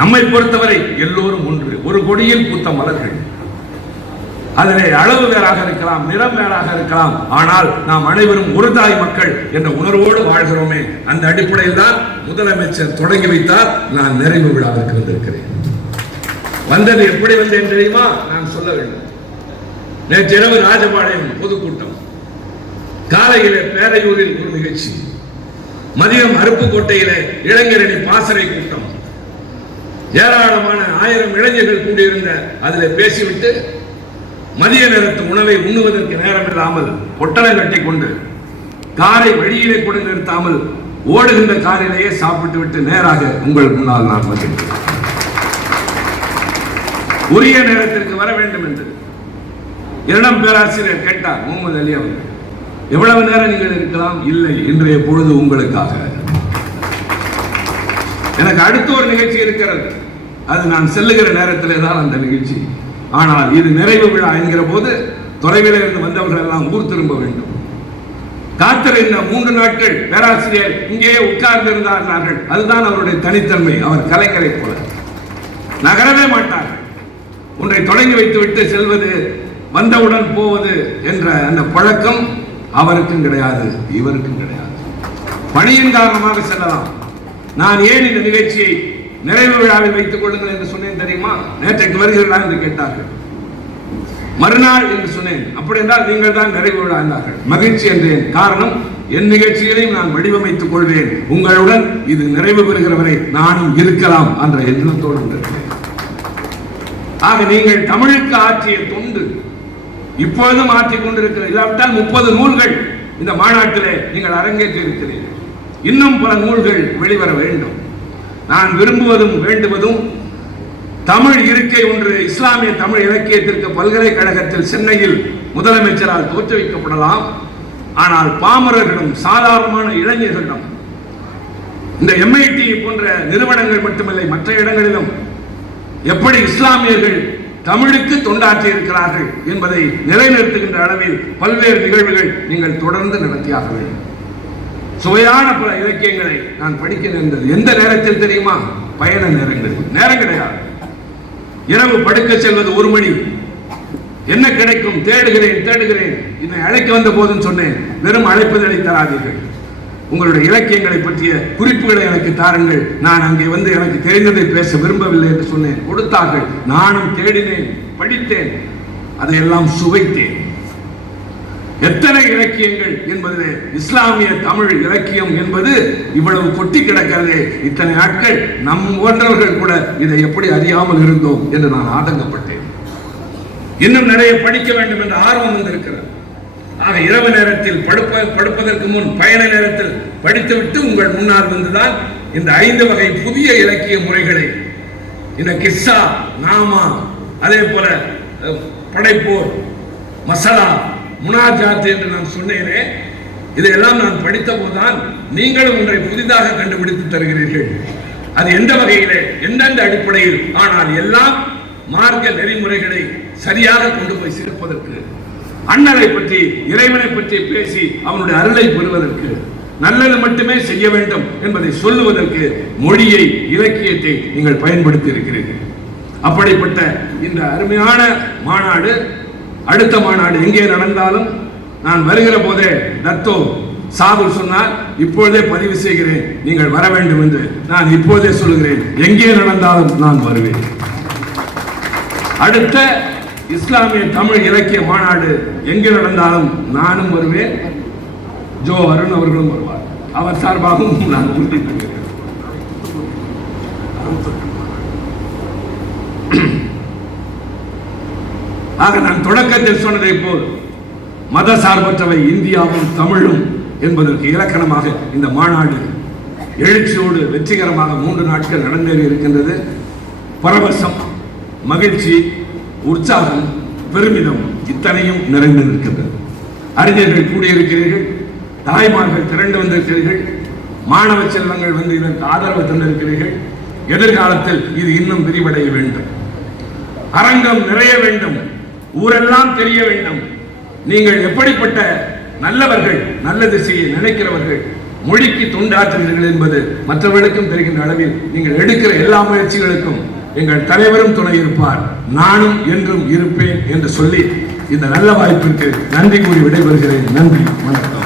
நம்மை பொறுத்தவரை எல்லோரும் ஒன்று, ஒரு கொடியில் பூத்த மலர்கள். அதிலே அளவு வேறாக இருக்கலாம், நிறம் வேறாக இருக்கலாம், ஆனால் நாம் அனைவரும் ஒரு தாய் மக்கள் என்ற உணர்வோடு வாழ்கிறோமே. அந்த அடிப்படையில் தான் முதலமைச்சர் தொடங்கி வைத்தார். நான் நிறைவு விழாவிற்கு வந்திருக்கிறேன். வந்தது எப்படி வந்தேன் தெரியுமா? நான் சொல்ல வேண்டும். நேற்று இரவு ராஜபாளையம் பொதுக்கூட்டம், காலையிலே பேரையூரில் ஒரு நிகழ்ச்சி, மதியம் அருப்புக்கோட்டையிலே இளைஞரணி பாசறை கூட்டம், ஏராளமான 1000 இளைஞர்கள் கூடியிருந்த அதில் பேசிவிட்டு மதிய நேரத்து உணவை உண்ணுவதற்கு நேரம் இல்லாமல் பொட்டலம் கட்டி கொண்டு காரை வழியிலே கூட நிறுத்தாமல் ஓடுகின்ற காரிலேயே சாப்பிட்டு விட்டு நேராக உங்கள் முன்னால் நான் வந்தேன். உரிய நேரத்திற்கு வர வேண்டும் என்று இரண்டாம் பேராசிரியர் கேட்டார் முகமது அலி அவர்கள். எவ்வளவு நேரம் நீங்கள் இருக்கலாம்? இல்லை, இன்றைய பொழுது உங்களுக்காக. எனக்கு அடுத்த ஒரு நிகழ்ச்சி இருக்கிறது, அது நான் செல்லுகிற நேரத்திலே தான் அந்த நிகழ்ச்சி. ஆனால் இது நிறைவு விழா என்கிற போது தொலைவில் இருந்து வந்தவர்கள் எல்லாம் ஊர் திரும்ப வேண்டும். காத்திருந்த 3 நாட்கள் பேராசிரியர் இங்கேயே உட்கார்ந்து இருந்தார்கள். அதுதான் அவருடைய தனித்தன்மை. அவர் கலைஞரை போல நகரவே மாட்டார்கள். ஒன்றை தொடங்கி வைத்துவிட்டு செல்வது, வந்தவுடன் போவது என்ற அந்த பழக்கம் அவருக்கும் கிடையாது, இவருக்கும் கிடையாது. பணியின் காரணமாக செல்லலாம். நான் ஏன் இந்த நிகழ்ச்சியை நிறைவு விழாவில் வைத்துக் கொள்ளுங்கள் என்று சொன்னேன் தெரியுமா? நேற்றைக்கு வருகிறீர்களா என்று கேட்டார்கள். மறுநாள் என்று சொன்னேன். அப்படி என்றால் நீங்கள் தான் நிறைவு விழா என்றார்கள். மகிழ்ச்சி என்றேன். காரணம், என் நிகழ்ச்சிகளையும் நான் வடிவமைத்துக் கொள்வேன். உங்களுடன் இது நிறைவு பெறுகிற வரை நானும் இருக்கலாம் என்ற எண்ணத்தோடு இருக்கிறேன். ஆக நீங்கள் தமிழுக்கு ஆற்றிய தொண்டு இப்பொழுதும் ஆற்றிக் கொண்டிருக்கிறது. இல்லாவிட்டால் 30 நூல்கள் இந்த மாநாட்டிலே நீங்கள் அரங்கேற்றி இருக்கிறீர்கள். இன்னும் பல நூல்கள் வெளிவர வேண்டும். நான் விரும்புவதும் வேண்டுவதும் தமிழ் இருக்கை ஒன்று இஸ்லாமிய தமிழ் இலக்கியத்திற்கு பல்கலைக்கழகத்தில் சென்னையில் முதலமைச்சரால் தோற்றுவிக்கப்படலாம். ஆனால் பாமரர்களும் சாதாரணமான இளைஞர்களிடம் இந்த MIT போன்ற நிறுவனங்கள் மட்டுமில்லை, மற்ற இடங்களிலும் எப்படி இஸ்லாமியர்கள் தமிழுக்கு தொண்டாற்றி இருக்கிறார்கள் என்பதை நிலைநிறுத்துகின்ற அளவில் பல்வேறு நிகழ்வுகள் நீங்கள் தொடர்ந்து நடத்தியாக வேண்டும். சுவையான பல இலக்கியங்களை நான் படிக்க நேர்ந்தது. எந்த நேரத்தில் தெரியுமா? பயண நேரங்கள். நேரம் கிடையாது. இரவு படுக்க செல்வது 1 மணி. என்ன கிடைக்கும்? தேடுகிறேன். என்னை அழைக்க வந்த போதும் சொன்னேன், வெறும் அழைப்பதனை தராதீர்கள், உங்களுடைய இலக்கியங்களை பற்றிய குறிப்புகளை எனக்கு தாருங்கள். நான் அங்கே வந்து எனக்கு தெரிந்ததை பேச விரும்பவில்லை என்று சொன்னேன். கொடுத்தார்கள். நானும் தேடினேன், படித்தேன், அதையெல்லாம் சுவைத்தேன். எத்தனை இலக்கியங்கள் என்பதிலே இஸ்லாமிய தமிழ் இலக்கியம் என்பது இவ்வளவு கொட்டி கிடக்கிறதே. இத்தனை நாட்கள் நம் போன்றவர்கள் கூட இதை எப்படி அறியாமல் இருந்தோம் என்று நான் ஆதங்கப்பட்டேன். இன்னும் நிறைய படிக்க வேண்டும் என்ற ஆர்வம் வந்திருக்கிறது. ஆக இரவு நேரத்தில் படுப்பதற்கு முன் பயண நேரத்தில் படித்துவிட்டு உங்கள் முன்னால் வந்துதான் இந்த 5 வகை புதிய இலக்கிய முறைகளை, இந்த கிஸ்ஸா, நாமா, அதே போல படைப்போர், மசலா, முனாஜாத் என்று நான் சொன்னேனே, இதையெல்லாம் நான் படித்த போதுதான் நீங்களும் ஒன்றை புதிதாக கண்டுபிடித்து தருகிறீர்கள். அது எந்த வகையிலே, எந்தெந்த அடிப்படையில், ஆனால் எல்லாம் மார்க்க நெறிமுறைகளை சரியாக கொண்டு போய் சேர்ப்பதற்கு, அண்ணலை பற்றி, இறைவனை பற்றி பேசி அவனுடைய அருளை பெறுவதற்கு, நல்லது மட்டுமே செய்ய வேண்டும் என்பதை சொல்லுவதற்கு மொழியை, இலக்கியத்தை நீங்கள் பயன்படுத்தி இருக்கிறீர்கள். அப்படிப்பட்ட இந்த அருமையான மாநாடு, அடுத்த மாநாடு எங்கே நடந்தாலும் நான் வருகிற போதே தத்தோ சாகுல் சொன்னார், இப்பொழுதே பதிவு செய்கிறேன், நீங்கள் வர வேண்டும் என்று. நான் இப்போதே சொல்லுகிறேன், எங்கே நடந்தாலும் நான் வருவேன். அடுத்த இஸ்லாமிய தமிழ் இலக்கிய மாநாடு எங்கே நடந்தாலும் நானும் வருவேன், ஜோ அருண் அவர்களும் வருவார். அவர் சார்பாகவும் நான் உறுதி பெறுகிறேன். ஆக நான் தொடக்கத்தில் சொன்னதை போல் மத சார்பற்றவை இந்தியாவும் தமிழும் என்பதற்கு இலக்கணமாக இந்த மாநாடு எழுச்சியோடு வெற்றிகரமாக 3 நாட்கள் நடந்தேறி இருக்கின்றது. பரவசம், மகிழ்ச்சி, உற்சாகம், பெருமிதம் இத்தனையும் நிறைந்து நிற்கின்றது. அறிஞர்கள் கூடியிருக்கிறீர்கள், தாய்மார்கள் திரண்டு வந்திருக்கிறீர்கள், மாணவ செல்வங்கள் வந்து இதற்கு ஆதரவு தந்திருக்கிறீர்கள். எதிர்காலத்தில் இது இன்னும் விரிவடைய வேண்டும், அரங்கம் நிறைய வேண்டும், ஊரெல்லாம் தெரிய வேண்டும். நீங்கள் எப்படிப்பட்ட நல்லவர்கள், நல்லது செய்ய நினைக்கிறவர்கள், மொழிக்கு தொண்டாற்றுகிறீர்கள் என்பது மற்றவர்களுக்கும் தெரிகின்ற அளவில் நீங்கள் எடுக்கிற எல்லா முயற்சிகளுக்கும் எங்கள் தலைவரும் துணை இருப்பார், நானும் என்றும் இருப்பேன் என்று சொல்லி இந்த நல்ல வாய்ப்பிற்கு நன்றி கூறி விடைபெறுகிறேன். நன்றி, வணக்கம்.